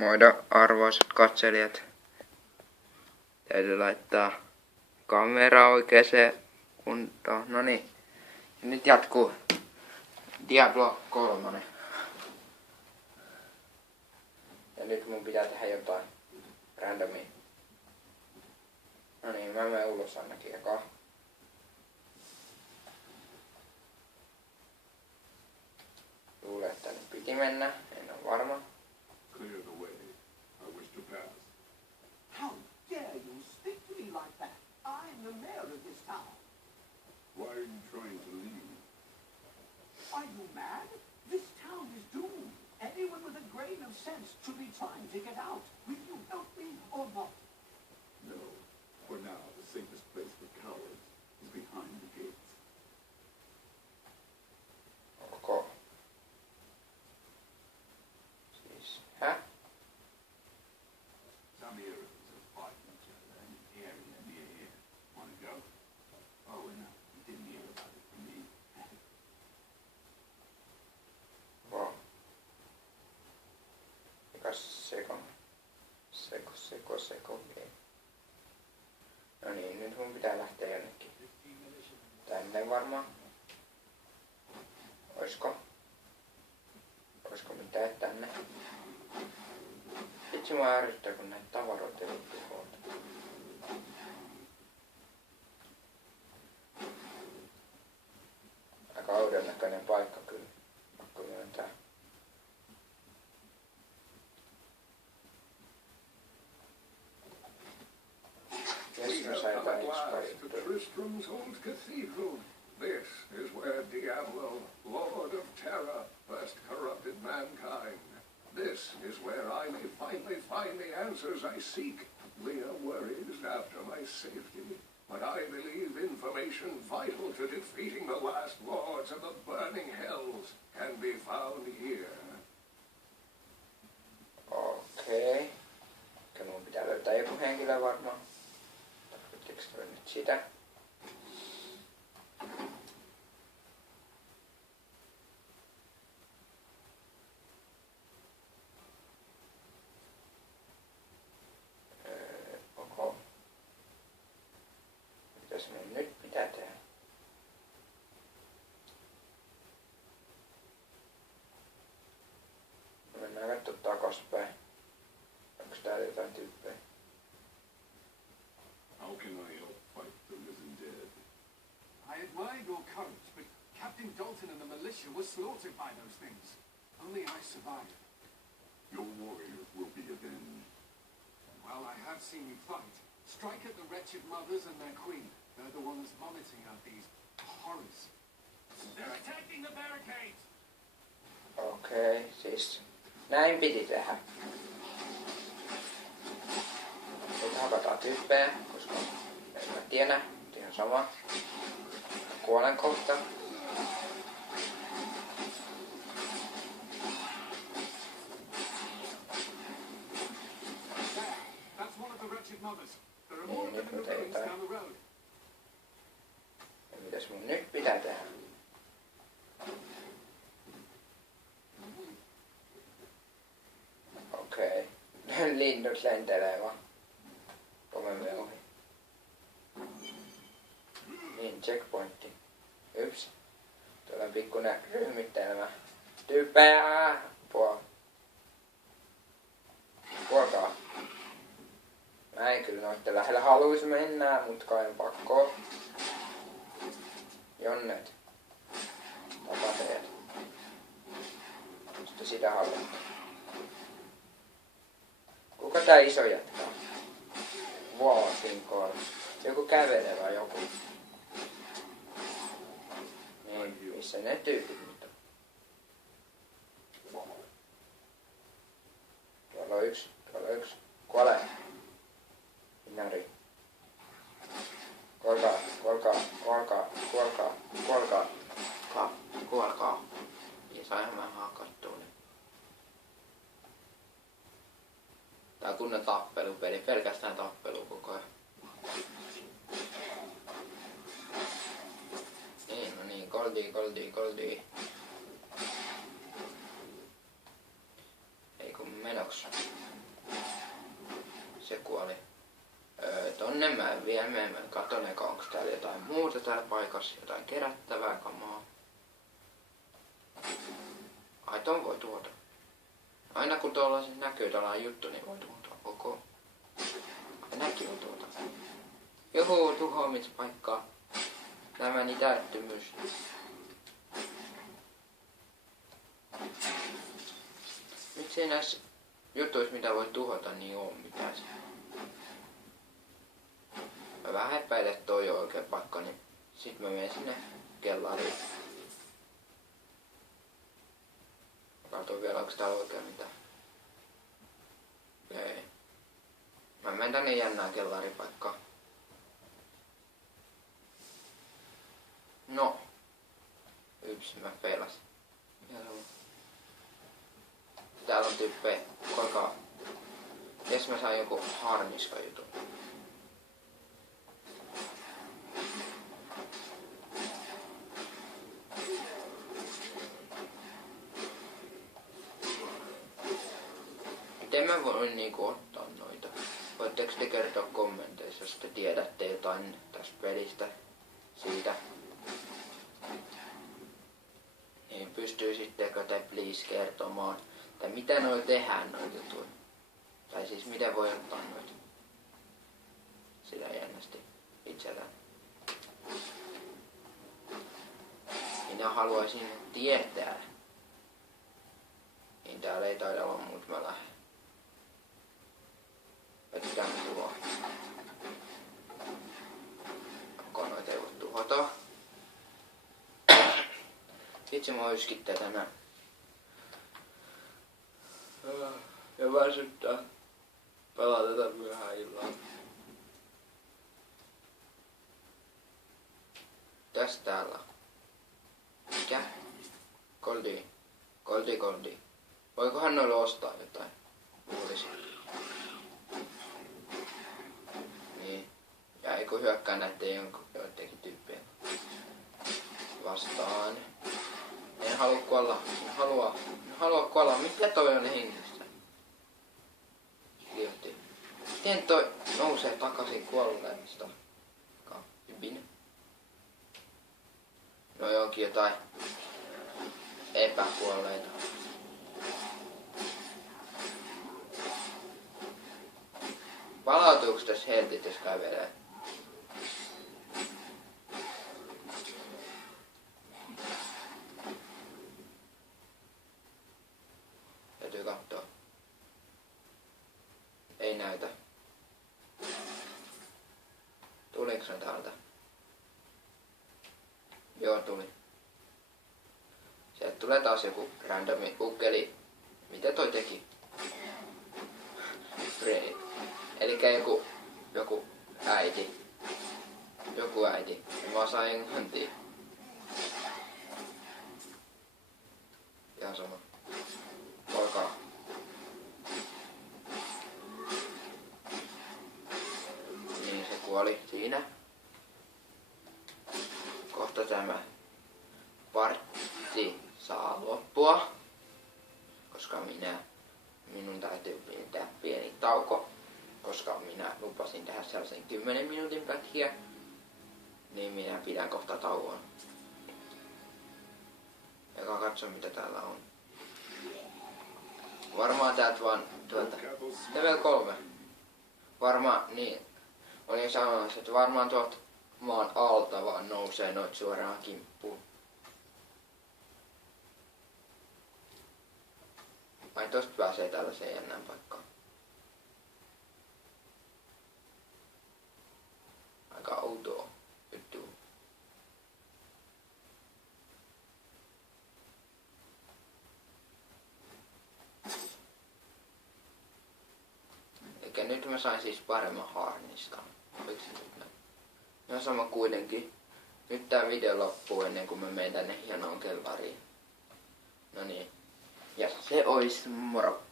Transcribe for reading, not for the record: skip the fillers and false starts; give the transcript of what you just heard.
Moida arvoisat katselijat. Täytyy laittaa kamera oikeeseen kuntoon. Noniin. Nyt jatkuu Diablo 3. Ja nyt mun pitää tehdä jotain randomia. No niin, mä menen ulos ainakin ekaa. Luulen, että nyt piti mennä. En ole varma. Clear the way. I wish to pass. How dare you speak to me like that? I'm the mayor of this town. Why are you trying to leave? Are you mad? This town is doomed. Anyone with a grain of sense should be trying to get out. Will you help me or not? No. For now, the safest place for cowards is behind the gates. Okay. Siis, Some heroes are fighting each other in an area near here. Want to go? Oh, and you didn't hear about it from me. Wow. Seko. Okay. No niin, nyt mun pitää lähteä jonnekin. Tänne varmaan. Oisko mitään tänne? Itse mä ärsyttää, kun näitä tavaroita ei tuhota. Aika oudon näköinen paikka kyllä. Pakko myöntää. We have come at last to Tristram's old cathedral. This is where Diablo, Lord of Terror, first corrupted mankind. This is where I may finally find the answers I seek. Leah worries after my safety, but I believe information vital to defeating the last lords of the burning hells can be found here. Okei. Kyllä mun pitää löytää joku henkilö varmaan. Tarvitseeko toi nyt sitä? Okay. Mitäs me nyt pitää tehdä? Mennään katsoa takaspäin. Onko täällä jotain tyyppejä? How can I help fight the risen dead? I admired your courage, but Captain Dalton and the militia were slaughtered by those things. Only I survived. Your warriors will be avenged. Well, I have seen you fight. Strike at the wretched mothers and their queen. They're the ones vomiting out these horrors. They're attacking the barricades! Okei, siis näin piti tehdä. Nyt hakataan tyyppejä, koska en mä tiedä, ihan sama. Kuolen kohta. That's one of the wretched mothers. There are more of them in the ruins down the road. Ja mitäs mun nyt pitää tehdä? Okei. Linnut lentelee vaan. Komemme ohi. Niin, checkpointti. Yps. Tuolla on pikkuinen ryhmittelmä. Tyyppejä! Puolkaa. Mä en kyllä noitten lähellä haluis mennä, mut kai on pakko. Jonnet. Tapa teet. Sitten sitä haluat. Kuka tää iso jätkä on? Vaatinkoon. Joku kävelevä joku. Niin, missä ne tyypit nyt on? Tuolla on yksi. Kuole. Inari. Kuolkaa. Ja saihan mä hakattua nyt. Tää on kunnon tappelupeli, pelkästään tappelu koko ajan. Niin, no niin, goldi. Ei kun menoks. Se kuoli. Tonne mä en vielä mene. Mä katon eka, onko täällä jotain muuta täällä paikassa. Jotain kerättävää kamaa. Ai ton voi tuoda. Aina kun tuolla näkyy tällainen juttu, niin voi tuoda. Ok. Näki on tuota. Juhu, tuhoamispaikkaa. Lämäni täyttymys. Miksei näissä jutuissa, mitä voi tuhota, niin oo mitään. Mä vähän epäilen, että toi on oikea paikka, niin sit mä menen sinne kellariin. Katon vielä, onko täällä oikein mitään. Ei. Mä menen tänne jännään kellaripaikkaan. No. Yps, mä feilasin. Täällä on tyyppejä, koika. Jes mä sain joku harniska jutun. Miten mä voin niinku ottaa noita? Voitteko te kertoa kommenteissa, jos te tiedätte jotain tästä pelistä siitä? Niin pystyisittekö te please kertomaan, että mitä noi tehdään noita juttuja? Tai siis miten voi ottaa noita? Sitä jännästi itsellään. Minä haluaisin tietää. Niin täällä ei taida olla muut, mä lähden. Etsikään tuohon. Onko noita ei voi tuhota? Itse mä yskittää tänään. Ja väsyttää pelata tätä myöhään illalla. Tästä täällä. Mikä? Goldi. Voikohan noille ostaa jotain? Luulisin. Niin. Ja eikö hyökkää näitten joidenkin tyyppien vastaan. En halua kuolla. En halua kuolla. Mitä toi on hengissä? Idiotti. Miten toi nousee takaisin kuolleesta? Hyvin. No onkin jotain epäkuolleita. Palautuuko tässä heltit, jos kävelee? Täytyy katsoa. Ei näytä. Tuliko se täältä? Joo, tuli. Sieltä tulee taas joku randomi ukkeli. Mitä toi teki? Free. Elikkä joku äiti. Joku äiti. Mä osaan englantia. Ihan sama. Olkaa. Niin se kuoli siinä. Kohta tämä partti saa loppua. Koska minun täytyy pitää pieni tauko. Koska minä lupasin tehdä sellaisen 10 minuutin pätkiä. Niin minä pidän kohta tauon. Eka katso mitä täällä on. Varmaan täältä vaan tuolta. Level 3. Varmaan niin. Olin sanomassa, että varmaan tuolta maan alta vaan nousee noit suoraan kimppuun. Ai tosta pääsee tällaiseen jännään paikkaan. Aika outoa juttua. Eikä nyt mä sain siis paremman harniskan. Oliko se nyt näin? No sama kuitenkin. Nyt tää video loppuu ennen kuin mä menen tänne hienoon kellariin. No niin. Ja se ois moro.